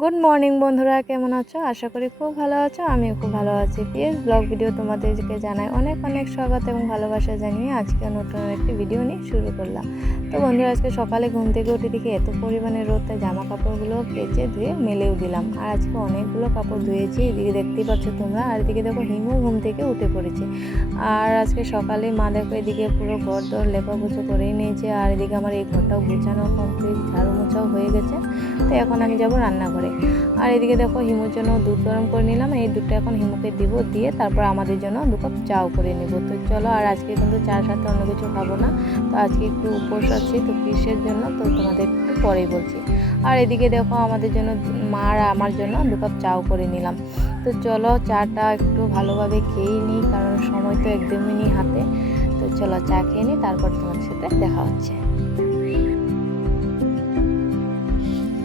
Good morning বন্ধুরা, কেমন আছো? আশা করি খুব ভালো আছো। আমিও খুব ভালো আছি। পিএস ব্লগ ভিডিও তোমাদেরকে জানাই অনেক অনেক স্বাগত এবং ভালোবাসা জানিয়ে আজকে নতুন একটি ভিডিও নিয়ে শুরু করলাম। তো বন্ধুরা, আজকে সকালে ঘুম থেকে উঠে দেখি এত পরিমাণে রোদ, তাই জামা কাপড়গুলো কেচে ধুয়ে মেলেও দিলাম। আর আজকে অনেকগুলো কাপড় ধুয়েছি, এদিকে দেখতেই পাচ্ছ তোমরা। আর এদিকে দেখো হিমু ঘুম থেকে উঠে পড়েছে। আর আজকে সকালে মা দেখো এদিকে পুরো ঘর দর লেপাগুছো করেই নিয়েছে। আর এদিকে আমার এই ঘরটাও গুছানো কমপ্লিট, ঝাড়ু মোছাও হয়ে গেছে। তো এখন আমি যাব রান্নাঘরে। আর এদিকে দেখো হিমুর জন্য দুধ গরম করে নিলাম। এই দুধটা এখন হিমুকে দিব, দিয়ে তারপর আমাদের জন্য 2 কাপ চাও করে নেব। তো চলো, আর আজকে কিন্তু চার সাথে অন্য কিছু খাবো না। তো আজকে একটু উপোস আছে, তো কিসের জন্য তো তোমাদের একটু পরেই বলছি। আর এদিকে দেখো আমাদের জন্য মা আর আমার জন্য 2 কাপ চাও করে নিলাম। তো চলো চাটা একটু ভালোভাবে খেয়ে নিই, কারণ সময় তো একদমই নেই হাতে। তো চলো চা খেয়ে নিই, তারপর তোমাদের সাথে দেখা হচ্ছে।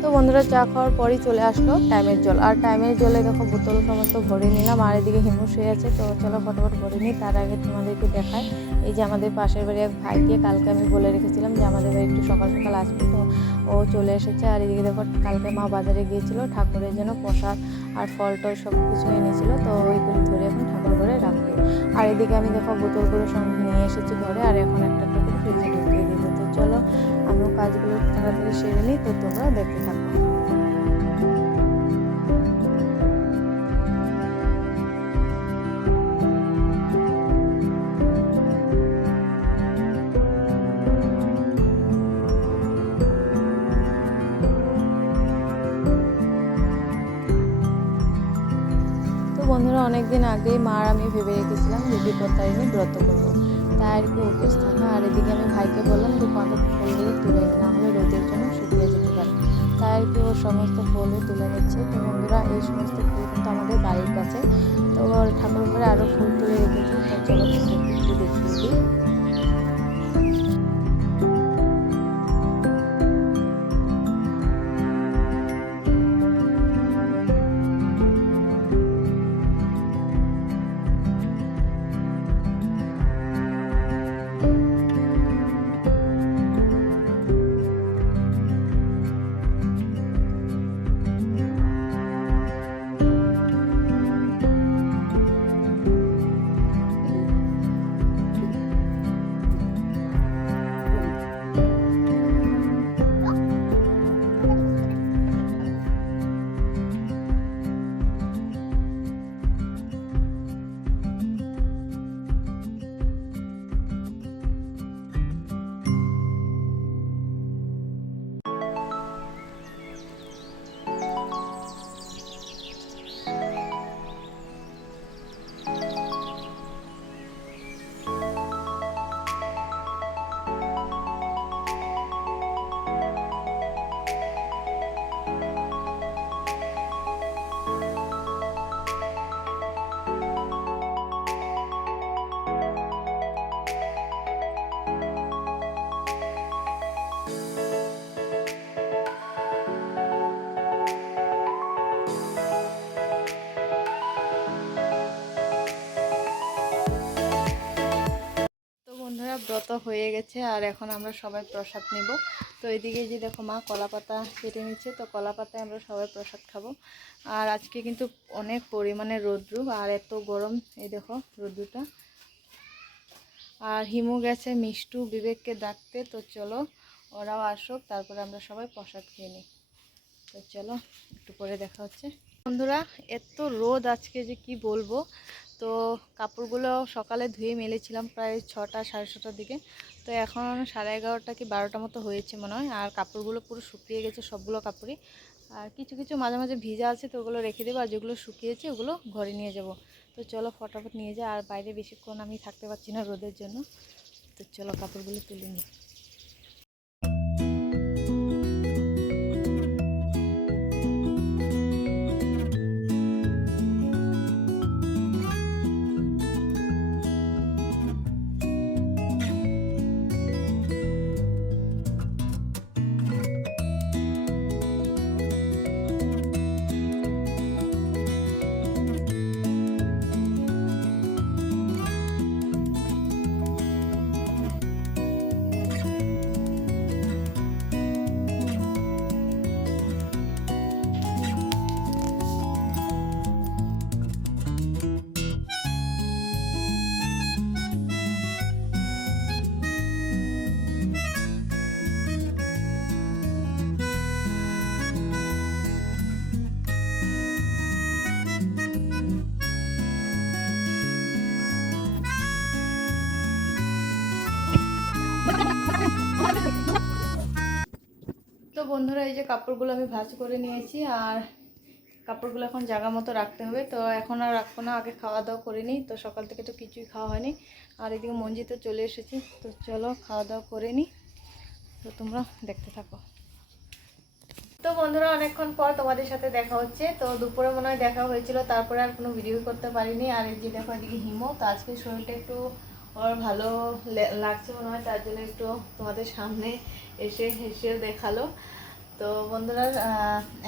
তো বন্ধুরা, চা খাওয়ার পরই চলে আসলো টাইমের জল। আর টাইমের জলে দেখো বোতল সমস্ত ভরে নিলাম। আর এদিকে হিমু শুয়ে আছে, তো চলো ফটাফট ভরে নিই। তার আগে তোমাদেরকে দেখায়, এই যে আমাদের পাশের বাড়ি এক ভাইকে কালকে আমি বলে রেখেছিলাম যে আমাদের বাড়ি একটু সকাল সকাল আসবে, তো ও চলে এসেছে। আর এদিকে দেখো কালকে মা বাজারে গিয়েছিল ঠাকুরের জন্য প্রসাদ আর ফল টল সব কিছু এনেছিল, তো ওইগুলো ধরে এখন ঠাকুর ঘরে রাখবে। আর এদিকে আমি দেখো বোতলগুলো সঙ্গে নিয়ে এসেছি ঘরে, আর এখন একটা করে ফ্রিজে ঢুকিয়ে দেবো। তো চলো আমিও কাজগুলো তাড়াতাড়ি সেরে নিই, তো তোমরা দেখতে থাকো। তো বন্ধুরা, অনেকদিন আগেই মা আর আমি ভেবে রেখেছিলাম যে বিপত্তারিণী ব্রত করবো, তাই আর কি উপোস থাকা। আর এদিকে আমি ভাইকে বললাম যে কত ফুলগুলো তুলে নি, না হলে রোদের জন্য শুকিয়ে যেতে পারে। তাই আর কি ও সমস্ত ফুলও তুলে নিচ্ছে। তো বন্ধুরা, এই সমস্ত ফুল কিন্তু আমাদের বাড়ির কাছে, তো ঠাকুর ঘরে আরও ফুল তুলে রেখেছি। তো চলো তোমাদেরকে একটু দেখিয়ে দিই। ব্রত হয়ে গেছে, আর এখন আমরা সবাই প্রসাদ নেব। তো এদিকে যে দেখো মা কলা পাতা কেটে নিচ্ছে, তো কলা পাতায় আমরা সবাই প্রসাদ খাবো। আর আজকে কিন্তু অনেক পরিমাণে রৌদ্র, আর এত গরম, এই দেখো রৌদ্রটা। আর হিমু গেছে মিষ্টু বিবেককে ডাকতে, তো চলো ওরাও আসুক, তারপরে আমরা সবাই প্রসাদ খেয়ে নিই। তো চলো একটু পরে দেখা হচ্ছে। বন্ধুরা, এত রোদ আজকে যে কি বলবো। তো কাপড়গুলো সকালে ধুয়ে মেলেছিলাম প্রায় 6টা 6:30টার দিকে, তো এখন 11:30 কি 12টা মতো হয়েছে মনে হয়। আর কাপড়গুলো পুরো শুকিয়ে গেছে সবগুলো কাপড়ই। আর কিছু কিছু মাঝে মাঝে ভিজা আছে, তো ওগুলো রেখে দেবো। আর যেগুলো শুকিয়েছে ওগুলো ঘরে নিয়ে যাব। তো চলো ফটাফট নিয়ে যাই, আর বাইরে বেশিক্ষণ আমি থাকতে পারছি না রোদের জন্য। তো চলো কাপড়গুলো তুলে নিই। বন্ধুরা এই যে কাপড়গুলো আমি ভাঁজ করে নিয়েছি, আর কাপড়গুলো এখন জায়গা মতো রাখতে হবে। তো এখন আর রাখবো না, আগে খাওয়া দাওয়া করে নিই। তো সকাল থেকে তো কিছুই খাওয়া হয়নি, আর এদিকে মঞ্জিতে চলে এসেছি। তো চলো খাওয়া দাওয়া করে নিই, তো তোমরা দেখতে থাকো। তো বন্ধুরা অনেকক্ষণ পর তোমাদের সাথে দেখা হচ্ছে। তো দুপুরে মনে হয় দেখা হয়েছিল, তারপরে আর কোনো ভিডিও করতে পারিনি। আর এই যে দেখো এদিকে হিমো, তো আজকে শরীরটা একটু ওর ভালো লাগছে মনে হয়, তার জন্য একটু তোমাদের সামনে এসে হেসেও দেখালো। তো বন্ধুরা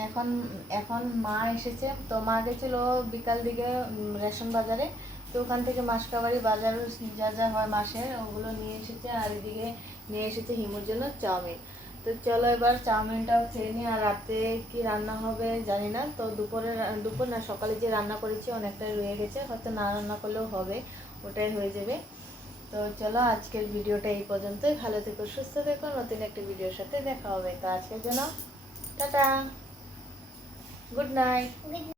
এখন এখন মা এসেছে। তো মা গেছিলো বিকাল দিকে রেশন বাজারে। তো ওখান থেকে মাসকাবাড়ি বাজার যা যা হয় মাসের, ওগুলো নিয়ে এসেছে। আর এদিকে নিয়ে এসেছে হিমুর জন্য চাউমিন। তো চলো এবার চাউমিনটাও খেয়ে নিই। আর রাতে কি রান্না হবে জানি না। তো দুপুর না সকালে যে রান্না করেছি অনেকটাই রয়ে গেছে, হয়তো না রান্না করলেও হবে, ওটাই হয়ে যাবে। তো চলো আজকের ভিডিওটা এই পর্যন্তই। ভালো থেকো, সুস্থ থেকো, নতুন একটা ভিডিওর সাথে দেখা হবে। তো আজকের জন্য টাটা, গুড নাইট।